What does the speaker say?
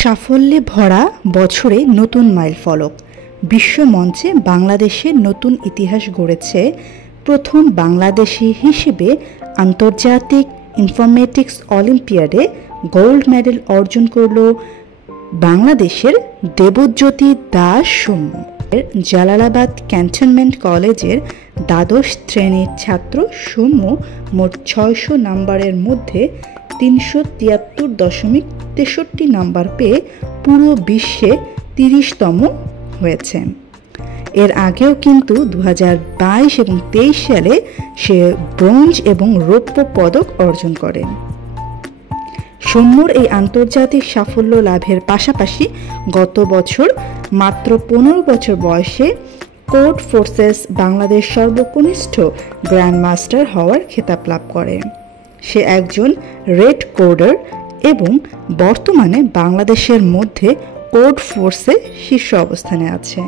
সাফল্যে ভরা বছরে নতুন মাইলফলক। বিশ্ব মঞ্চে বাংলাদেশের নতুন ইতিহাস গড়েছে। প্রথম বাংলাদেশি হিসেবে আন্তর্জাতিক ইনফরমেটিক্স অলিম্পিয়াডে গোল্ড মেডেল অর্জন করল বাংলাদেশের দেবজ্যোতি দাস সৌম্য। জালালাবাদ ক্যান্টনমেন্ট কলেজের দ্বাদশ শ্রেণীর ছাত্র সৌম্য মোট ৬০০ নাম্বারের মধ্যে ৩৭৩.৬৩ নাম্বার পেয়ে পুরো বিশ্বে ৩০তম হয়েছে। এর আগেও কিন্তু ২০২২ এবং ২৩ সালে সে ব্রোঞ্জ এবং রৌপ্য পদক অর্জন করে। সৌম্যর এই আন্তর্জাতিক সাফল্য লাভের পাশাপাশি গত বছর মাত্র ১৫ বছর বয়সে কোড ফোর্সেস বাংলাদেশ সর্বকনিষ্ঠ গ্র্যান্ডমাস্টার হওয়ার খেতাব লাভ করে। সে একজন রেড কোডার এবং বর্তমানে বাংলাদেশের মধ্যে কোড ফোর্সে শীর্ষ অবস্থানে আছে।